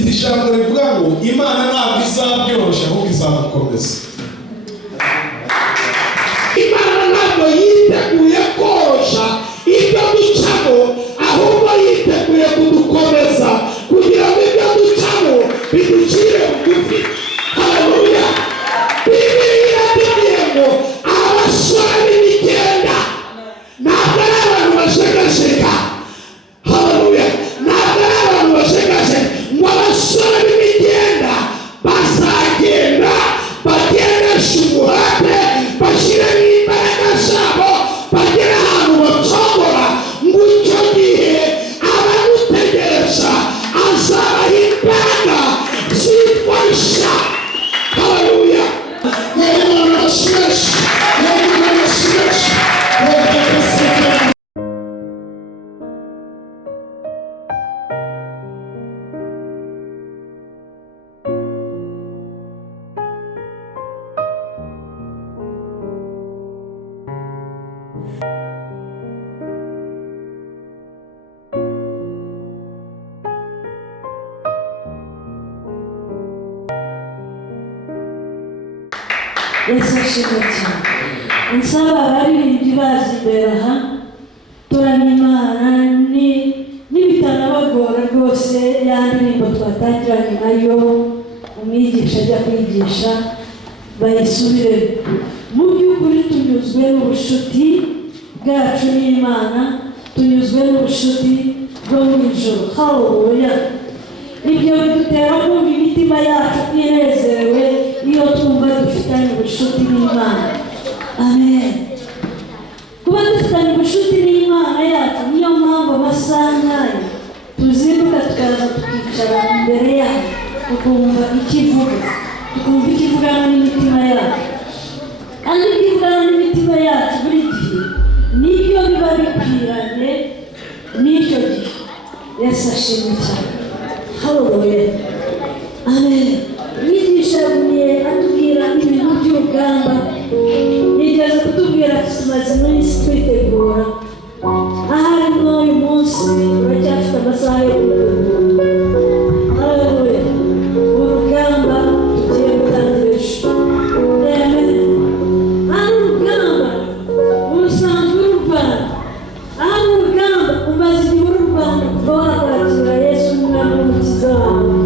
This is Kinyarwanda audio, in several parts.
mfite ijambo rivuga ngo Imana ntabwo izabyorosha ahubwo izagukomeza. Imana ntabwo yiteguye korosha ibyo ducamo, ahubwo yiteguye kudukomeza kugira ngo ibyo ducamo biducire bugufi. Haleluya. Bibiliya iratubwiye ngo abasore b'imigenda ntabwo ari abantu bashegashega. Haleluya. Ntabwo ari abantu bashegashega, ngo abasore b'imigenda bazagenda bagendesha umuhate, bashyiremo imbaraga zabo, bagera ahantu bacogora, ngo icyo gihe abamutegereje azabaha imbaraga zitwa nshya. Haleluya. Imana ishimishije, Imana ishimishije. Yesu ashimwe cyane. Nsaba abaririmbyi bazi imbere aha turamya Imana n'ibitanabagora rwose, ya ndirimbo twatangiranye nayo umwigisha ajya kwigisha bayisubire. Mu by'ukuri tunyuzwe n'ubushuti bwacu n'Imana, tunyuzwe n'ubushuti bwo mu ijoro. Haleluya. Ibyo bidutera kumva imitima yacu inezerewe iyo twumva dufitanye ubushuti n'Imana. Amen. Kuba dufitanye ubushuti n'Imana yacu niyo mpamvu amasaha nk'aya tuzinduka tukaza tukicara imbere yayo tukumva ikivugana n'imitima yacu. Kandi ikivugana n'imitima yacu buri gihe nibyo biba bikwiranye n'icyo gihe. Yesu ashimwe cyane. Haleluya. Amen. Mwigisha yagumye atubwira ibintu by'urugamba, yigeze kutubwira tumaze iminsi twitegura. Ahari n'uyu munsi uracyafite amasaha yo kwitegura. Haleluya. Urugamba tugiye gutangira ejo. Amen. Ahari urugamba urusanzwe ururwana. Ahari urugamba umaze igihe ururwana kuva wakwakira Yesu umwami n'umukiza wawe.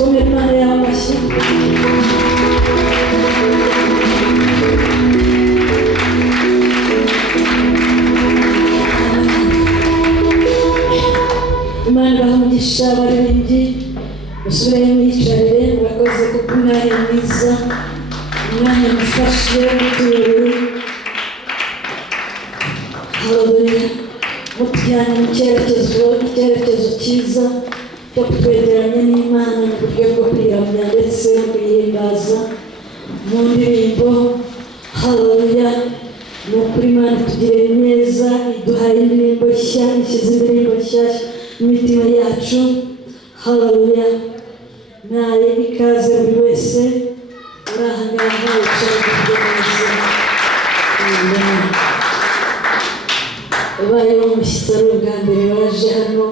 dukomere Imana yawe amashyi. Imana ibahe umugisha abaririmbyi, musubire mwiyicarire, murakoze kuko umwanya mwiza, umwanya mufashe mutuyoboye. Haleluya, mutujyanye mu icyerekezo cyiza cyo kutwegeranya n'Imana mu buryo bwo kwiramya ndetse no kuyihimbaza mu ndirimbo. Haleluya, ni ukuri Imana itugirira neza, iduhaye indirimbo nshya, ishyize indirimbo nshyashya mu mitima yacu. Haleluya, naye ikaze buri wese uri aha ngaha wicaye kugira neza. Amen. Ubayeho umushyitsi ari ubwa mbere waje hano,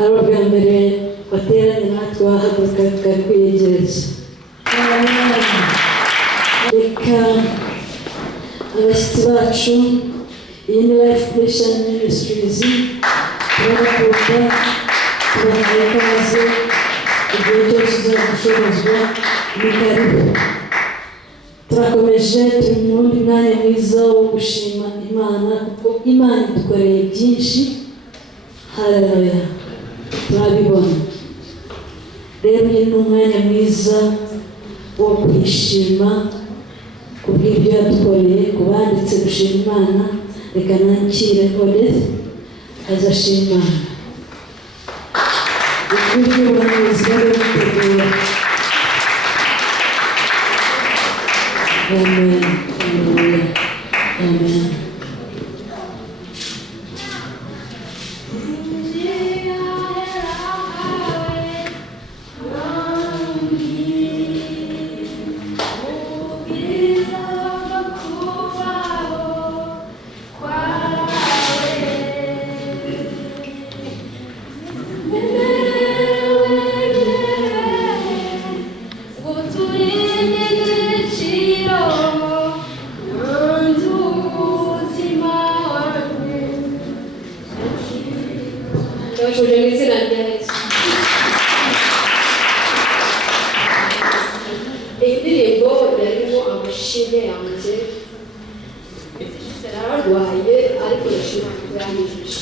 ari ubwa mbere wateranye natwe wahaguruka tukari kwiyegereza. Reka abashyitsi bacu, iyi ni Life Mission Ministries, turabakunda, tubahaye ikaze, igihe cyose uzagushobozwa ni karibu. Turakomeje, turi mu wundi mwanya mwiza wo gushima Imana kuko Imana idukoreye byinshi. Haleluya, turabibona. Rero ni umwanya mwiza wo kwishima kubw'ibyo yadukoreye. Ku banditse gushima Imana, reka nakire Odette azashima Imana. Ijwi ry'ubuhanuzi bari gutegura. Amen. Hallelujah. Amen. indirimbo yarimo amashine yanjye nararwaye ariko yashima kuyanyujije.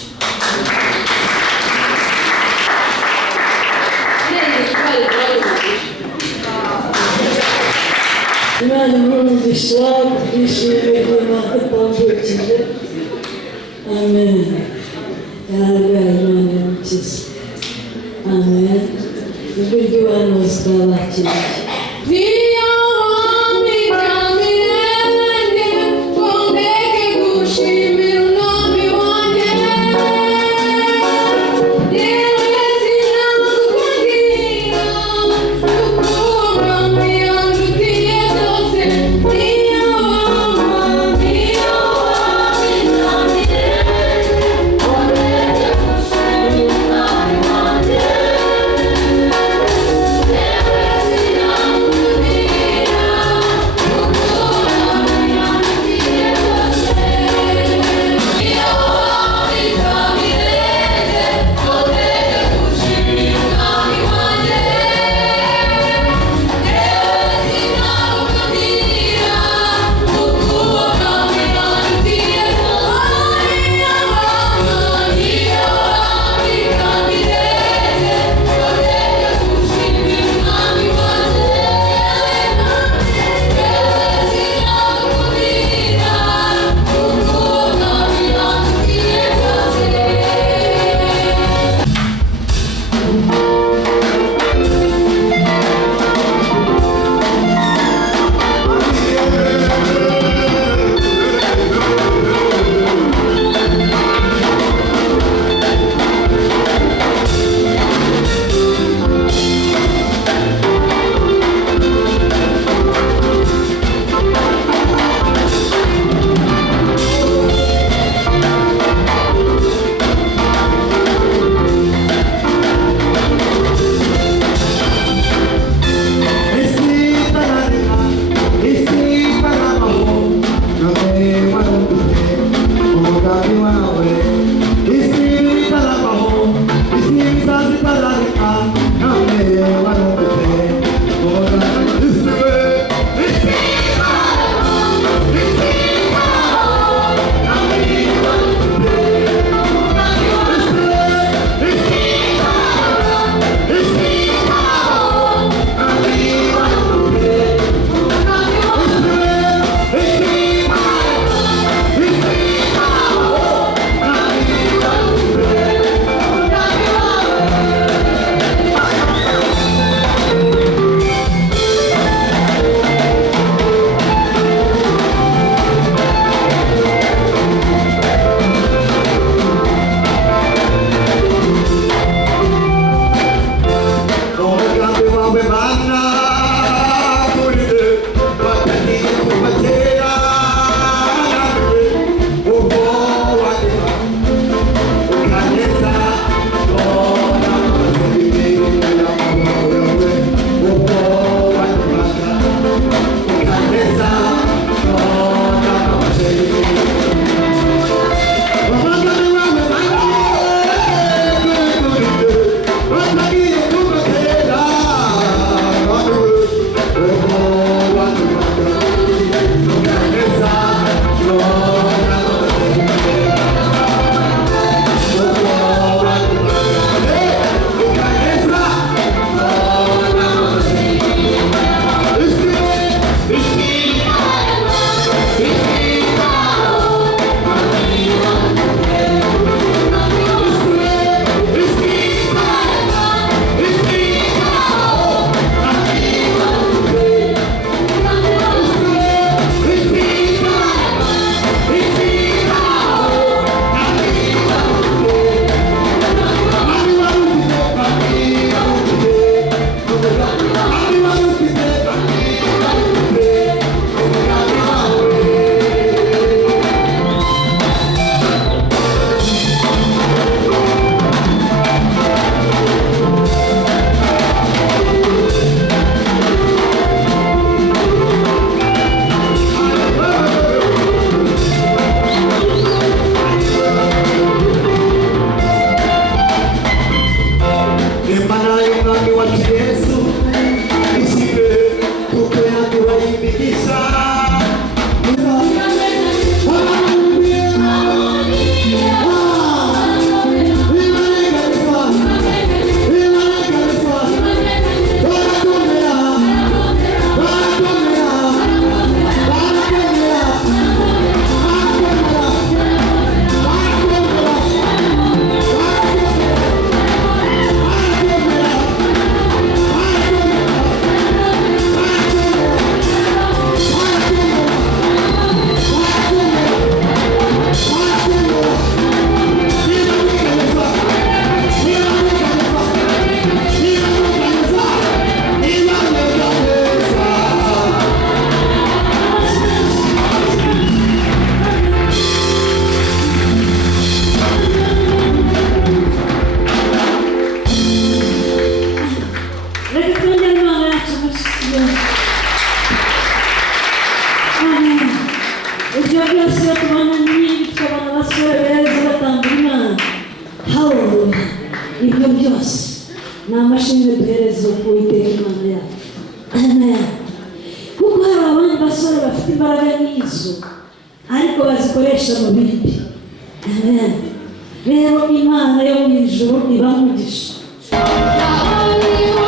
Imana imwumvisha twishimiye Imana itambukije. Amen. Yararwaye, Imana yamukiza. Amen. Ijwi ry'ubuhanuzi twabakiriye. Yeah. ibyo byose ni amashimwe duhereza Uwiteka Imana yacu. Amen. Kuko hari abandi basore bafite imbaraga nk'izo ariko bazikoresha mu bindi. Amen. Rero Imana yo mu ijuru ibamugisha. Hallelujah.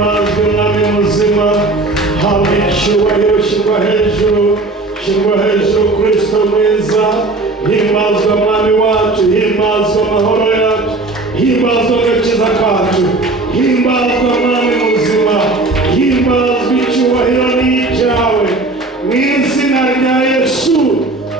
himbazwe mwami muzima, habwa icyubahiro, shyirwa hejuru Kristo mwiza, himbazwa mwami wacu, himbazwa amahoro yacu, himbazwa agakiza kacu, himbazwa mwami muzima, himbazwa icyubahiro ni icyawe. Mu izina rya Yesu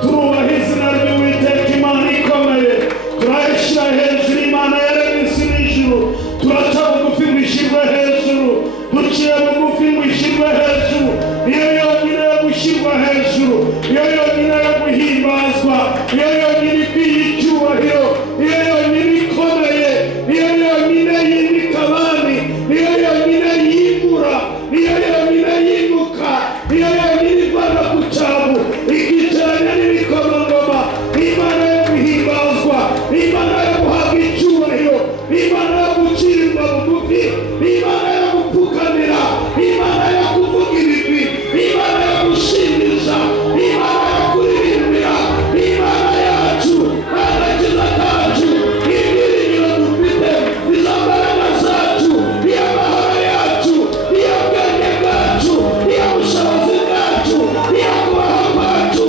turubaha izina ry'Uwiteka Imana ikomeye, turayishyira hejuru Imana yaremye isi n'ijuru, turaca bugufi ngo ishyirwe hejuru, duciye bugufi ngo ishyirwe hejuru, niyo yonyine yo gushyirwa hejuru, niyo yonyine yo guhimbazwa, niyo yonyine ikwiye icyubahiro, niyo yonyine ikomeye, niyo yonyine yimika abami, niyo yonyine yimura, niyo yonyine yimuka, niyo yonyine ivana ku cyavu ikicaranya n'ibikomangoma. Imana yo guhimbazwa, Imana yo guhabwa icyubahiro, Imana yo gucirirwa bugufi, Imana yo gupfukamira, Imana yo kuvuga ibigwi, Imana yo gushimisha, Imana yo kuririmbira, Imana yacu agakiza kacu, ibyiringiro dufite, izo mbaraga zacu, iyo mahoro yacu, iyo bwenge bwacu, iyo bushobozi bwacu, iyo kubaho kwacu.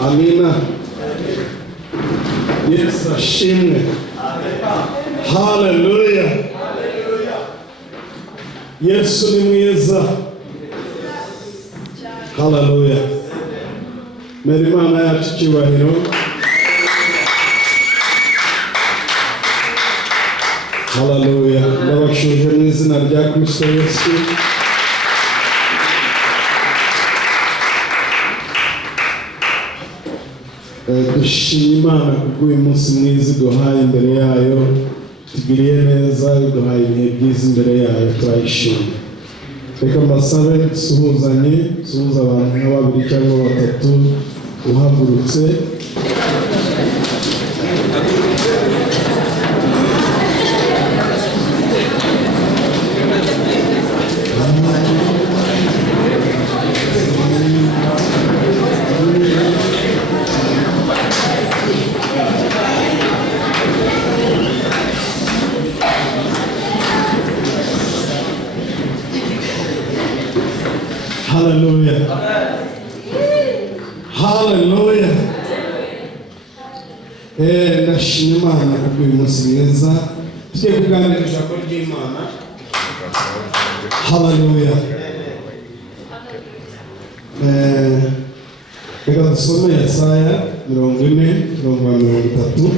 Amina. Yesu ashimwe. Haleluya. Yesu ni mwiza. Haleluya. Meri Imana yacu icyubahiro. Haleluya. Ndabashuje mu izina rya Kristo Yesu. Dushimye Imana kubw'uyu munsi mwiza duhaye imbere yayo, tugiriye neza, duhaye ibihe byiza imbere yayo, turayishimye. Reka mbasabe dusuhuzanye, dusuhuza abantu nka babiri cyangwa batatu uhagurutse. Haleluya. Haleluya. Ndashimye Imana kubw'uyu munsi mwiza. Tugiye kuganira ijambo ry'Imana. Haleluya. Reka dusome Yesaya 40:30.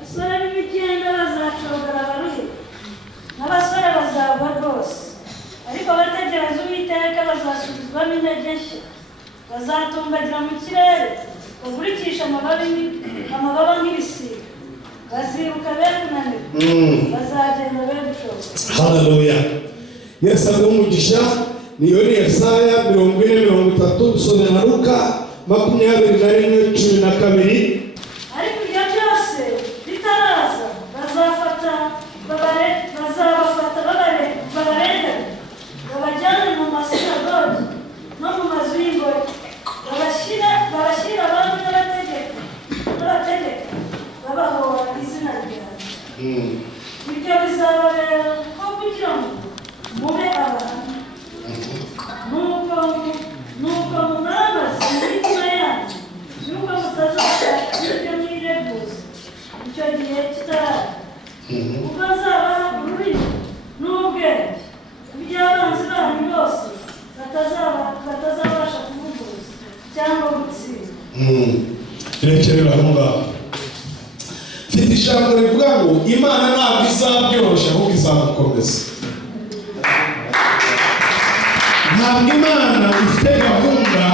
Abasore b'imigenzo bazacogora baruhe, n'abasore bazagwa rwose, ariko abategereza Uwiteka bazasubizwamo intege nshya, bazatumbagira mu kirere bakurikisha amababa nk'ibisiga, baziruka be kunanirwa, bazagenda be gushoboka. Haleluya. Yesu ari umugisha. Niyo ni Yesaya 40:30 dusomera na Luka 21:12. Ariko ibyo byose bitaraza bazabafata babarengane, babajyane mu masinagogi no mu mazu y'ingoro, babashyira abami n'abategeka babahora izina ryawe. Ibyo bizababera ko kugira ngo mube abantu, nuko munamaze imitima yanyu yuko mutazashaka ibyo mwireguza icyo gihe kitarara, kuko azabaha ururimi n'ubwenge iby'abanzi banyu bose batazabasha kuvuguruza cyangwa gutsinda. Rekera aho ngaho. Mfite ijambo rivuga ngo Imana ntabwo izabyorosha ahubwo izamukomeza. Ntabwo Imana ifite gahunda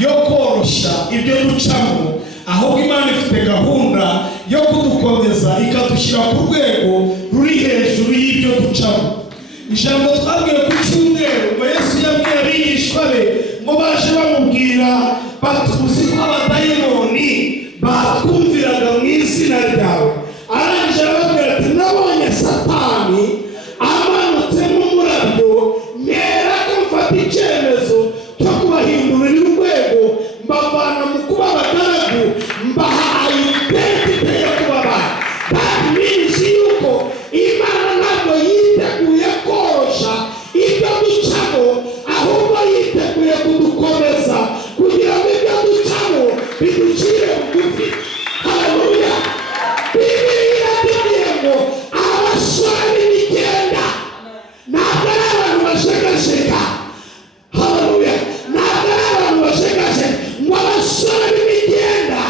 yo koroshya ibyo ducamo, ahubwo Imana ifite gahunda yo kudukomeza ikadushyira ku rwego ruri hejuru y'ibyo ducamo. Ijambo twabwiye ku cyumweru ngo Yesu yabwiye abigishwa be ngo baje bamubwira batuzi ko abadayimoni batwumviraga mu izina ryawe. Arangije arababwira ati nabonye Satani amanutse nk'umurabyo, ntera ko mfata icyemezo cyo kubahindurira urwego, mbavana mu kuba abagaragu mbahaye identite yo kuba abantu. That means yuko Imana ntabwo yiteguye korosha ibyo ducamo, ahubwo yiteguye kudukomeza kugira ngo ibyo ducamo biducire bugufi. Haleluya. Bibiliya iratubwira ngo abasore b'imigenda ntabwo ari abantu bashegashega. Haleluya. Ntabwo ari abantu bashegashega, ngo abasore b'imigenda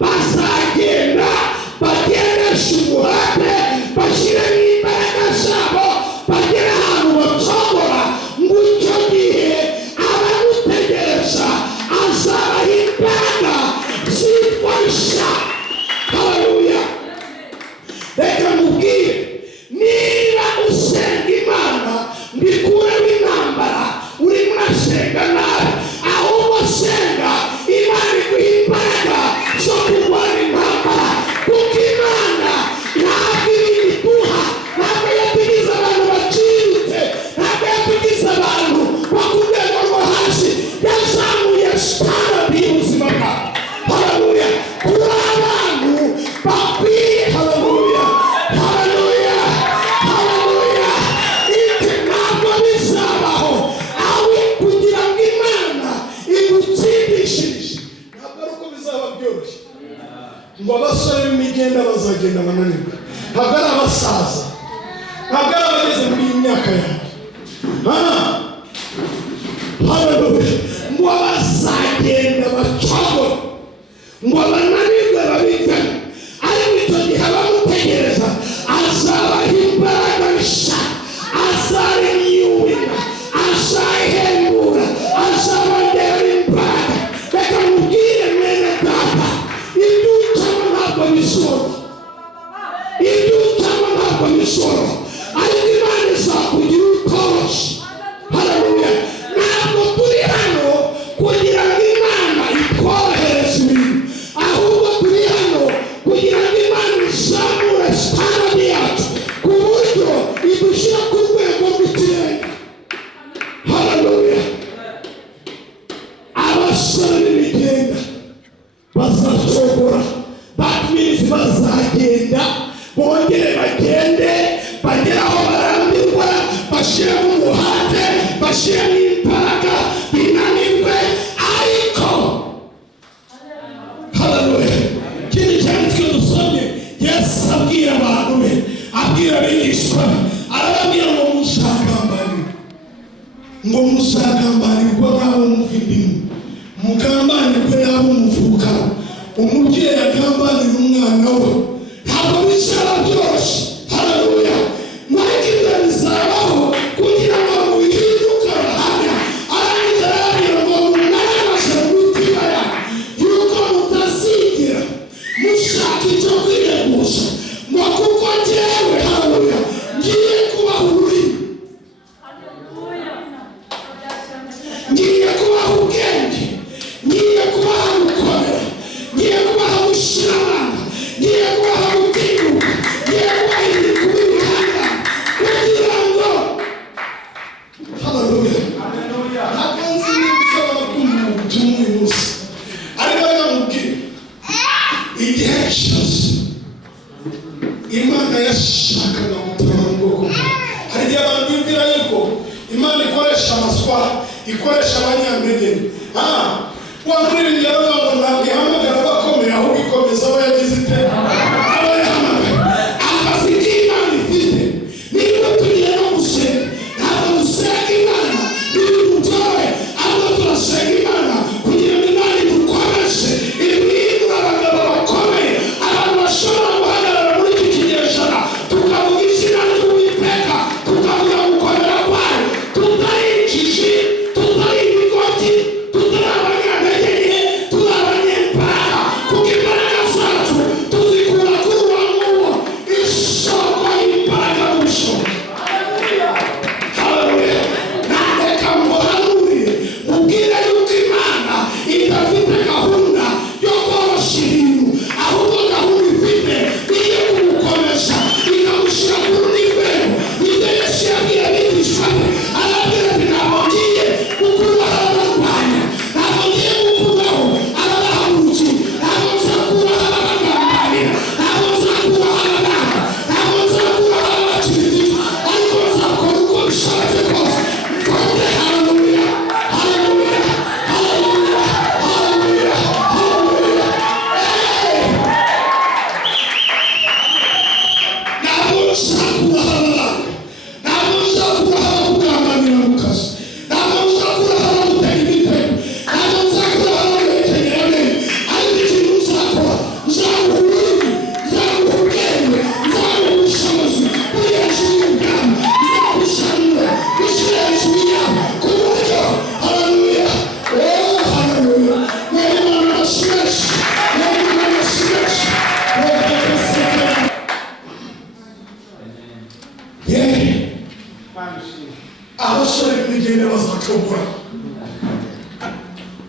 bazagenda bagendesha umuhate, bashyiremo imbaraga zabo, bagera ahantu bacogora, ngo icyo gihe abamutegereje azabaha imbaraga zitwa nshya. Haleluya. Reka mubwire, niba usenga Imana mbikureho intambara urimo urasenga nabi, ahubwo senga Imana iguha imbaraga zo kurwanya intambara, kuko Imana ntabwo ibi iduha, ntabwo yatugize abantu baciriritse, ntabwo yatugize abantu bo ku rwego rwo hasi, yazamuye standard y'ubuzima bwawe. Haleluya. Kuri abantu bakwiye. Haleluya. Haleluya. Haleluya. Ibyo ntabwo bizabaho, aho kugira ngo Imana igutsindishirije. Ntabwo ari uko bizaba byoroshye ngo abasore b'imigenda bazagenda bananirwa, ntabwo ari abasaza, ntabwo ari abageze muri iyi myaka yawe. Haleluya. Ngo bazagenda bacogora, ngo bananirwe babivemo, ariko icyo gihe abamutegereza azabaha imbaraga nshya, azaremyuwina, azahembura, azabongerera imbaraga. Reka mubwire mwene data, ibyo ucamo ntabwo bisoro, ibyo ucamo ntabwo bisoro, ariko Imana izakugira utoroshye. Haleluya. Ntabwo turi hano kugira ngo Imana itworohereze ibintu, ahubwo turi hano kugira ngo Imana izamure standard yacu ku buryo idushyira ku rwego rw'ikirenga. Haleluya. Abasore b'imigenda bazacogora, that means bazagenda bongere bagende, bagera aho barambirwa, bashyiramo umuhate, bashyiramo imbaraga, binanirwe, ariko haleluya. Ikindi cyanditswe dusomye, Yesu abwira abantu be, abwira abigishwa be, arababwira ngo muzagambanirwa n'abo mufite impu, mugambanirwe n'abo muvuka. Umubyeyi agambanira umwana we, ntabwo bizaba byoroshye. Haleluya. Ariko ibyo bizabaho kugira ngo muhinduke abahamya. Arangije arababwira ngo munaramaze mu mitima yanyu yuko mutazi icyo kwiregusha ngo kuko njyewe haleluya ngiye kubaha ururimi, ngiye kubaha ubwenge, ngiye kubaha gukomera, ngiye kubaha gushiramana, ngiye kubaha gutinyuka, ngiye kubaha ibihanga kugira ngo haleluya. Ntabwo nzi niba ushobora kumva ubutumwa uyu munsi, ariko ndamubwira igihe cyose Imana yashakaga gutabara ubwoko bwawe. Hari igihe abantu bibwira yuko Imana ikoresha amaswa, ikoresha abanyantege. Wamuririmbye aravuga ngo ntabwo ihamagara abakomeye ahubwo ikomeza abo yagize ite, abo yahamagaye. Akazi k'Imana ifite niba tugiye no gusenga, ntabwo dusenga Imana n'ibintu byawe, ahubwo turasenga Imana kugira ngo Imana idukomeze, iduhindure abagabo bakomeye, abantu bashobora guhagarara muri iki kinyejana tukavuga izina ry'Uwiteka, tukavuga gukomera kwayo, tutari injiji, tutari ibigoryi, tutari abanyantege nke, turi abanyembaraga, kuko imbaraga zacu tuzikura kuri uwo nguwo, isoko y'imbaraga n'ubushobozi. Haleluya. Nandeka muhanurire mubwire yuko Imana idafite gahunda yo koroshya ibintu, ahubwo gahunda ifite niyo kugukomeza ikamushyira ku rundi rwego. Nibyo Yesu yabwiye abigishwa be, arababwira ati ntabwo ngiye gukuraho ababarwanya, ntabwo ngiye gukuraho ababahamukiye, ntabwo nzakuraho ababagambanira, ntabwo nzakuraho abaganga, ntabwo nzakuraho ababakirisitu, ariko nzakora uko bishatse kose mfate. Haleluya, haleluya, haleluya, haleluya, haleluya. Ntabwo nzakuraho ababanga, ntabwo nzakuraho abakugambanira mu kazi, ntabwo nzakuraho abagutera imitego, ntabwo nzakuraho abaguhekenyera amenyo, ariko ikintu nzakora, nzaguha ururimi, nzaguha ubwenge, nzaguha ubushobozi buri hejuru y'ubwami, nzagushanura gushyira hejuru yawe ku buryo haleluya, haleluya. Mwere Imana amashyi, mwere Imana amashyi, abasore b'imigende bazacogora,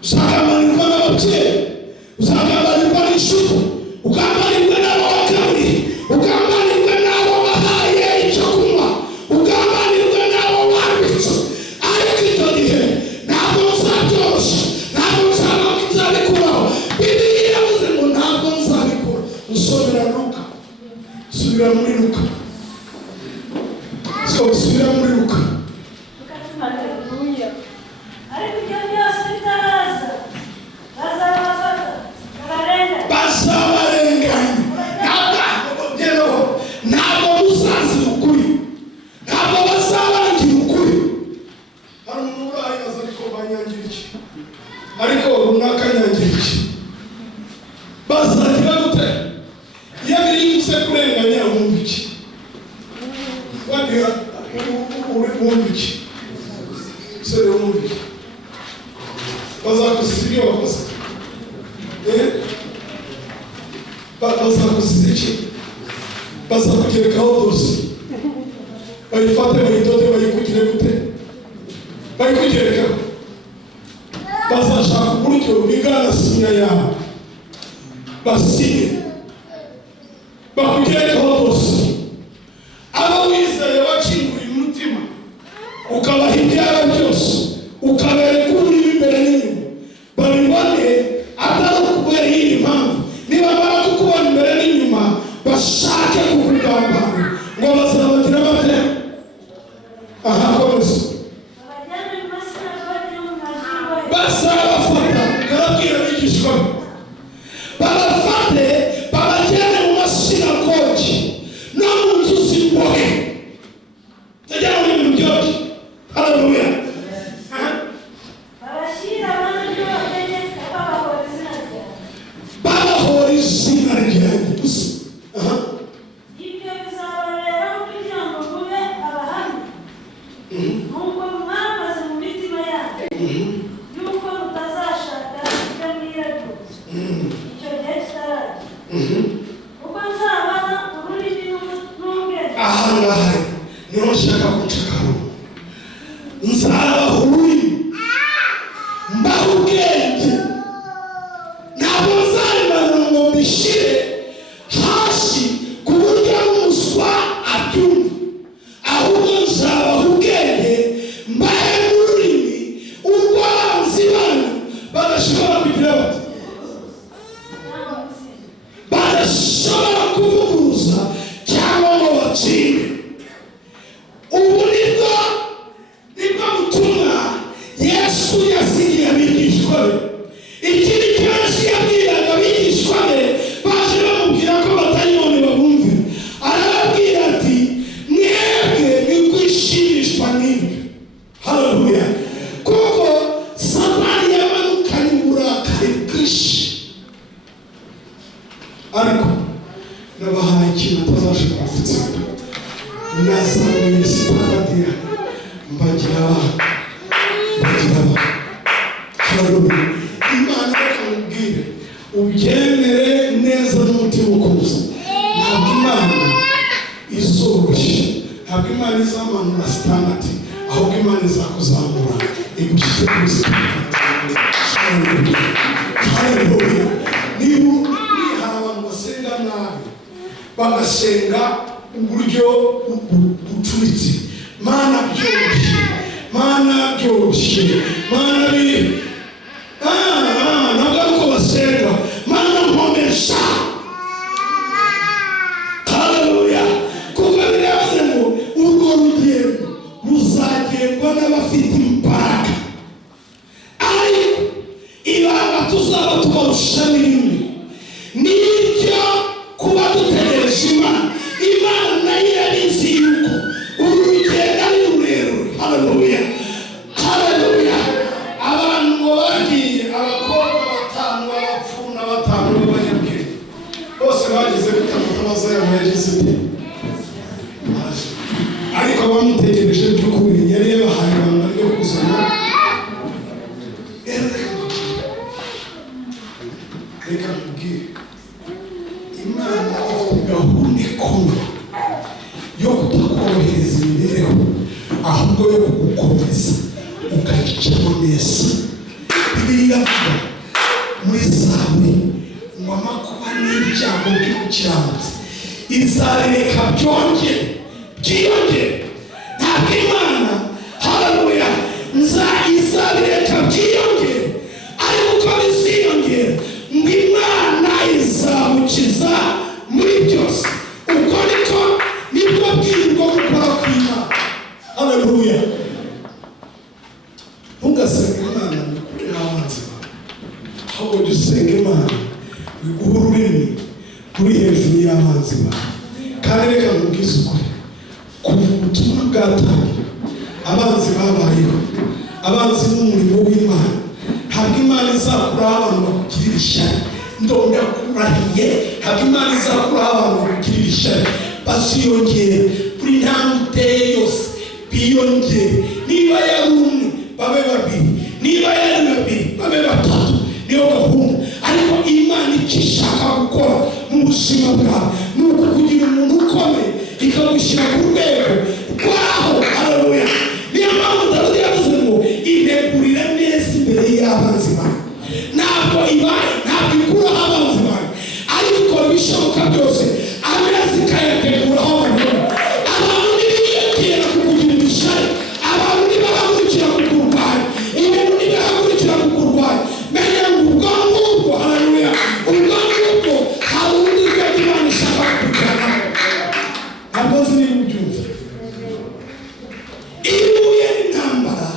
uzagambanirwa n'ababyeyi, uzagambanirwa n'inshuti, ugambanirwe n'abo wakabiri, ugambanirwe n'abo wahaye icyo kunywa, ugambanirwe n'abo wambitse, ariko icyo gihe ntabwo nzabyoroshya, ntabwo nzabikuraho. Bibiliya yavuze ngo ntabwo nzabikora. Usomera Luka, subira muri Luka, subira muri Luka. Haleluya. Ariko ibyo byose bitaraza bazabafata babarenganya. Bazabarenganya. Ntabwo muzazira ukuri, ntabwo bazabangira ukuri. Hari umuntu urayibaza ariko banyangira iki, ariko runaka anyangira iki, bazagira gute? Iyo birinze kurenganya wumva iki, wumva iki, sore wumva iki, bazakusiza ibyo wakoze, bazakusiza iki, bazakugerekaho dosiye, bayifate bayidode bayikugire gute, bayikugerekaho, bazashaka uburyo bigana sinya yawe, basinye bakugerekaho dosiye. Abo wizeye wacinguriye umutima ukabaha ibyawe byose, ukabereka uri imbere n'inyuma, babibone atari ukubera iyi mpamvu. Nibamara kukubona imbere n'inyuma bashake kukugambanira, ngo bazabagira bate? Aha, komeza. Abajyana mu masinagogi no mu mazu Bazabafata, karabwira abigishwa be, babafate babajyane mu masinagogi no mu nzu z'imbohe, tajyana mu bintu byose. Haleluya. babashyira abandi babategeka babahora izina ryawe. Babahora izina ryanjye gusa. Ibyo bizababeraho kugira ngo mube abahamya, nubwo mwamaze mu mitima yanyu yuko mutazashaka ibyo mwireguza icyo gihe kitaragera. noneho nshaka kucakaho nzabahuri mbaho ubwenge ntabwo nzabibana ngo mbishyire hasi ku buryo n'umuswa abyumva, ahubwo nzabaha ubwenge mbahe n'ururimi urwo abanzi banyu badashobora kugira badashobora kuvuguruza cyangwa ngo batsinde. Ubu nibwo butumwa Yesu yasigiye abigishwa be. Ikindi cyo Yesu yabwiraga abigishwa be baje bamubwira ko batayibone babumve, arababwira ati mwebwe nikwishimishwa n'ibyo. Haleluya! Kuko Satani yamanukanye uburakari bwinshi, ariko nabahaye ikintu atazashobora gutsinda. Nazamuye sitade mbagira abana. Haleluya! Imana ikamubwira ubyemere neza n'umutima ukuza. Ntabwo Imana izoroshye, ntabwo Imana izamanura sitandati, ahubwo Imana izakuzamura igushyire kuri sitandati. Haleluya! Niba hari abantu basenga nabi bagasenga uburyo bucuritse, Mana byoroshye, Mana byoroshye, Mana ntabwo ari uko basenga, Mana nkomesha. Haleluya! Kuko biravuze ngo urwo rugendo ruzagendwa n'abafite imbaraga, ariko ibanga tuzaba tubarusha n'ibindi n'ibyo kuba dutegereje Imana. Imana nayo irabizi yuko uru rugendo ari rurerure. Haleluya! Haleluya! Abantu ngo bagiye, abakobwa 5 b'abapfu na 5 b'abanyabwenge bose bageze bitandukanye, bazayabo yagize ite, ariko bamutegereje by'ukuri yari yabahaye ibanga ryo kuzana. Reka mubwire, Imana ifite gahunda ikomeye yo kutakorohereza imibereho, ahubwo yo kugukomeza ukayicamo neza. Bibiliya ivuga muri Zaburi ngo amakuba n'ibyago by'umukiranutsi izabireka byongere byiyongere. Ntabwo Imana, haleluya, izabireka byiyongere, ariko uko biziyongera ngo Imana izamukiza muri byose. Uko nibwo bwirwa gukora kw'Imana. Haleluya! Ntugasenge Imana kuri abanzi bawe, ahubwo jya usenga Imana biguha ururimi ruri hejuru y'abanzi bawe. Kandi reka nkubwize ukuri, kuva ubutumwa bwatangira abanzi babayeho, abanzi n'umurimo w'Imana. Ntabwo Imana izakuraho abantu bakugirira ishyari. Ndakurahiye, ntabwo Imana izakuraho abantu bakugirira ishyari. Baziyongere buri ntambwe uteye yose, biyongere. Niba yari umwe babe 2, niba yari 2 babe 3, niyo gahunda. Ariko Imana icyo ishaka gukora mu buzima bwawe ni ukukugira umuntu ukomeye, ikagushyira ku rwego rwaho. Haleluya! Niyo mpamvu Dawidi yavuze ngo integurira neza imbere y'abanzi bawe. Ntabwo ikuraho abanzi bawe, ariko ikora ibishoboka byose ameza ikayateguraho abantu. Abantu ntibiyongera kukugira ishyari, abantu ntibahagurukira kukurwanya, ibintu ntibihagurukira kukurwanya. Menya ngo ubwo ngubwo, haleluya, ubwo ngubwo hari undi rwego Imana ishaka kukujyanaho. Ntabwo nzi niba ubyumva. Ibuye n'intambara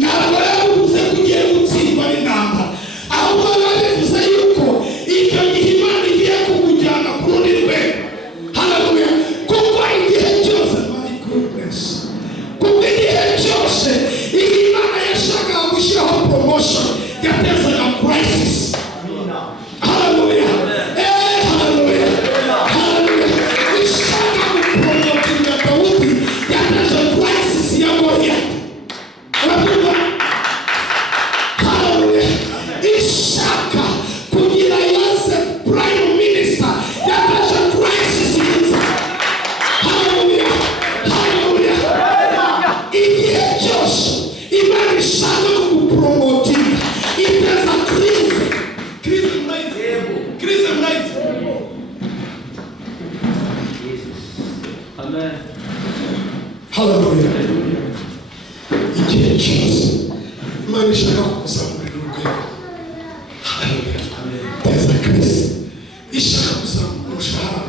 ntabwo yabuze kugiye gutsindwa n'intambara, ahubwo bivuze yuko icyo gihe Imana igiye kukujyana ku rundi rwego. Haleluya! Kuko Haleluya. Igihe cyose Imana ishaka kuzamurira urwego. Haleluya. Teza Kristo ishaka kuzamura umushahara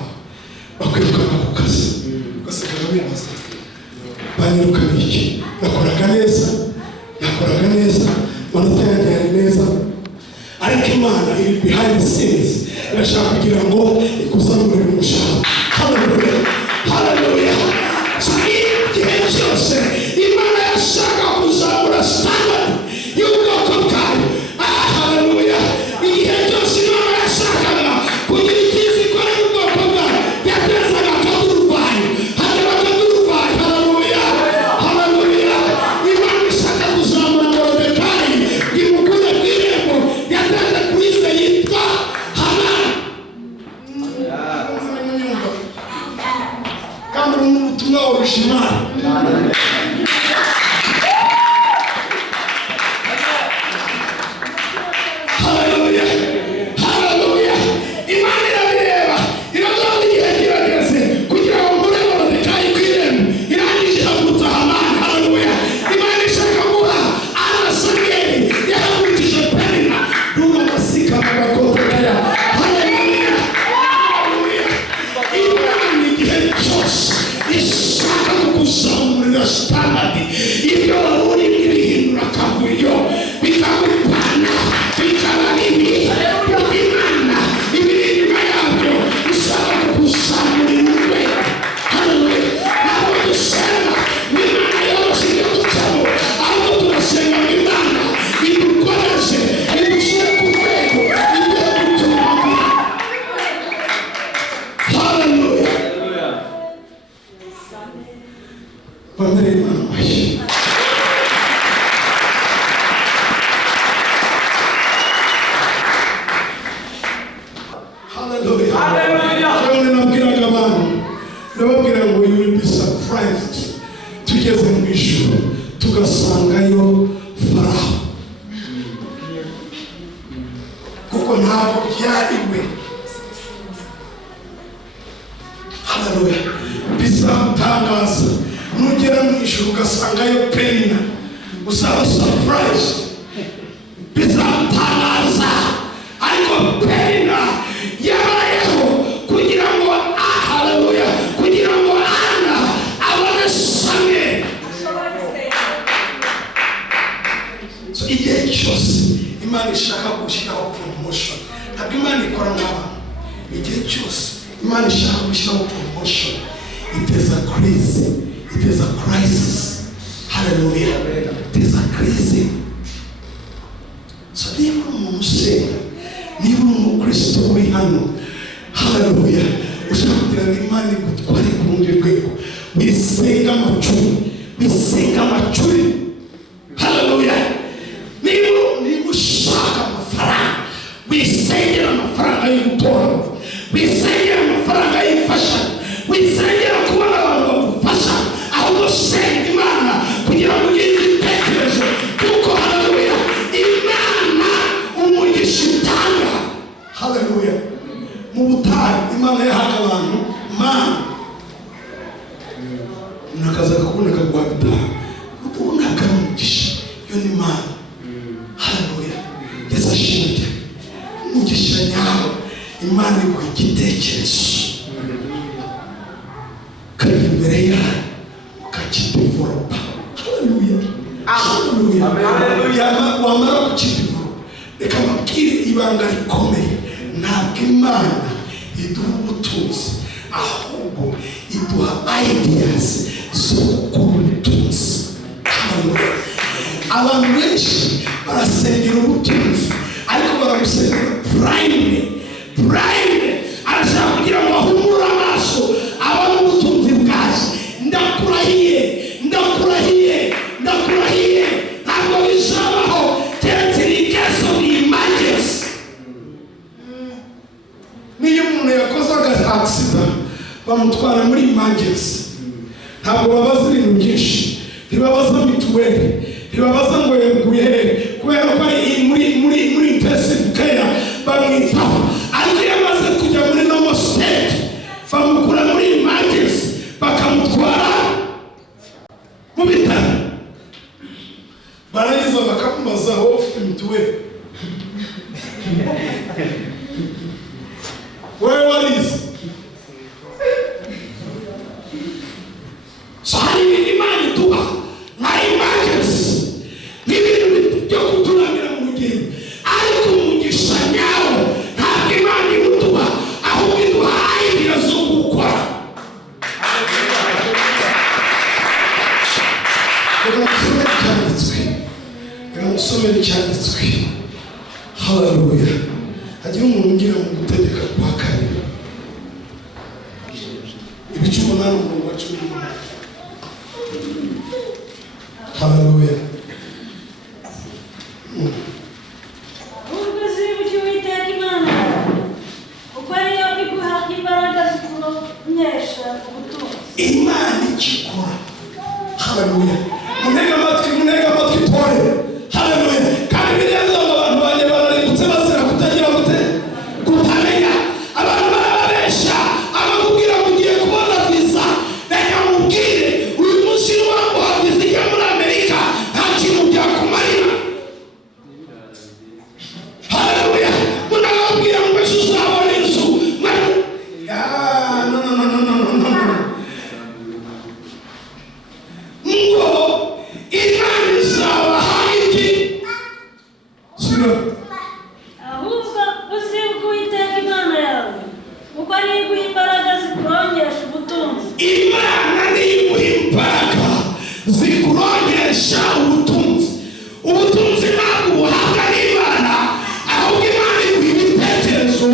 bakwirukana ku kazi ugasigara wibaza banyirukana iki? Nakoraga neza manota yanjye yari neza, ariko Imana iri behind the scenes irashaka kugira ngo ikuzamurire umushahara. Haleluya. Haleluya. Igihe cyose Imana yashaka kuzamura standard y'ubwoko bwayo. Haleluya. Igihe cyose Imana yashakaga kugira icyiza ikorera ubwoko bwayo yatezaga akaduruvayo. Akaduruvayo. Haleluya. Haleluya. Imana ishaka kuzamura Moridekayi imukure ku irembo yateze Kristo yitwa Hamani. Kandi ubutumwa original. Haleluya. Haleluya. Imana irabireba iravuga igihe kirageze kugira ngo mure Moridekayi ku irembo irangije ihagurutsa Hamani. Haleluya. Imana ishaka guha Samweli yahagurukije Penina n'uwo basikana bakotokaya. Haleluya. Haleluya. Imana igihe cyose ishaka kukuzamurira standard. Ibyo wari urimo ibihindura akavuyo bikagupana bikaba bibi. Imana ibiri inyuma yabyo ishaka kukuzamurira urwego. Haleluya. Ntabwo dusenga ngo Imana yoroshye ibyo ducamo, ahubwo turasenga ngo Imana idukoreshe idushyire ku rwego igihe dutumamira. Haleluya. Bamere Imana amashyi. Haleluya. Haleluya. Nabwiraga abantu ndababwira ngo you will be surprised tugeze mu ijuru tugasangayo Farawo, kuko ntabwo byariwe. Haleluya. Bizamutangaza nugera mu ijuru ugasangayo Penina, uzaba surprised. Bizamutangaza. Ariko Penina yabayeho kugira ngo haleluya, kugira ngo Ana abone Samweli. So igihe cyose Imana ishaka gushyiraho promotion, ntabwo Imana ikora nk'abantu. Igihe cyose Imana ishaka gushyiraho promotion iteza crisis. Haleluya. Iteza crisis. So niba uri umuntu usenga, niba uri umukristo uri hano, haleluya, ushaka kugira ngo Imana igutware ku rundi rwego, wisenga amacuri. Haleluya. Niba ushaka amafaranga, wisengera amafaranga y'ugutora, wisengera amafaranga y'ifasha, wisengera kubona abantu bagufasha, ahubwo senga Imana kugira ngo ugire ibitekerezo kuko haleluya Imana umugisha itanga. Haleluya. Mu butayu Imana yahaga abantu mana, nakaza kuboneka guha bitaha ubunaka umugisha. Iyo ni Imana. Haleluya. Yesu ashimwe. Umugisha nyawo Imana iguha igitekerezo kari imbere yayo ukakidevoropa. Haleluya. Haleluya. Wamara kukidevoropa, reka mbabwire ibanga rikomeye. Ntabwo Imana iduha ubutunzi, ahubwo iduha ideas zo gukora ubutunzi. Haleluya. Abantu benshi barasengera ubutunzi, ariko baramusengera prime. Arashaka kugira ngo ahumure amaso abone ubutunzi bwaje. Ndakurahiye ntabwo bizabaho keretse in case of emergency. Niyo umuntu yakoze accident bamutwara muri emergency, ntabwo babaza ibintu byinshi, ntibabaza mituweli, ntibabaza ngo yeguye kubera ko ari muri intensive care bamwitaho. Ariko iyo amaze kujya muri normal state bamukura muri emergency bakamu twumve cyanditswe. Haleluya. Hagira umuntu ngira mu gutegeka kwa kabiri ibice 8 umurongo wa 18. Haleluya. ahubwo zibuke Uwiteka Imana kuko ariyo iguha imbaraga zikumenyesha ubutunzi. Imana ikikora. Haleluya. Munega amatwi tore. Haleluya. Kandi bireza abantu banye bararimbutse bazira kutagira gute kutamenya. Abantu barabesha abakubwira mugiye kubona visa. Reka mubwire uyu munsi wabo haviza ijya muri Amerika nta kintu byakumarira. Haleluya. Munababwira ngo ejo uzabona inzu. Ngo Imana izabaha iki? ahubwo uzibuke Uwiteka Imana yawe kuko ariyo iguha imbaraga zikurongesha ubutunzi. Imana niyo iguha imbaraga zikurongesha ubutunzi. Ubutunzi ntabwo buhabwa n'Imana, ahubwo Imana iguha ibitekerezo,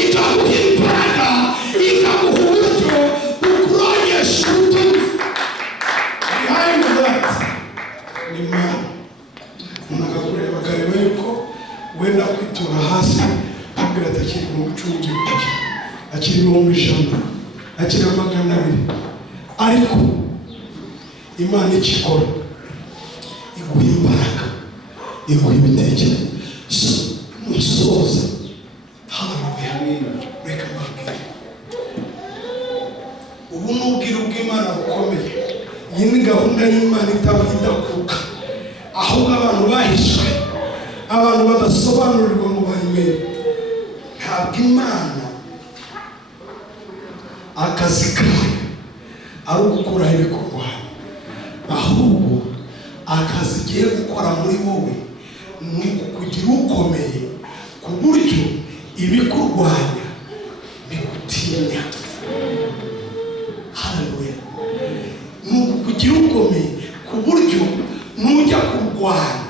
ikaguha imbaraga, ikaguha uburyo bukurongesha ubutunzi. Behind that ni Imana. Umuntu akakureba akareba yuko wenda kwitura hasi abwira atakiri mu bucungi bwake, akiri mu ijana, akiri 200, ariko Imana ikikora iguha imbaraga, iguha ibitekerezo. Musoza. Haleluya. Reka mbabwire, ubu ni ubwiru bw'Imana bukomeye. Iyi ni gahunda y'Imana idakuka, ahubwo abantu bahishwe, abantu badasobanurirwa ngo bayimenye. Ntabwo Imana akazi kayo ari ugukuraho ibikurwanya, ahubwo akazi igiye gukora muri wowe ni ukukugira ukomeye ku buryo ibikurwanya bigutinya. Haleluya. Ni ukukugira ukomeye ku buryo nujya kurwanya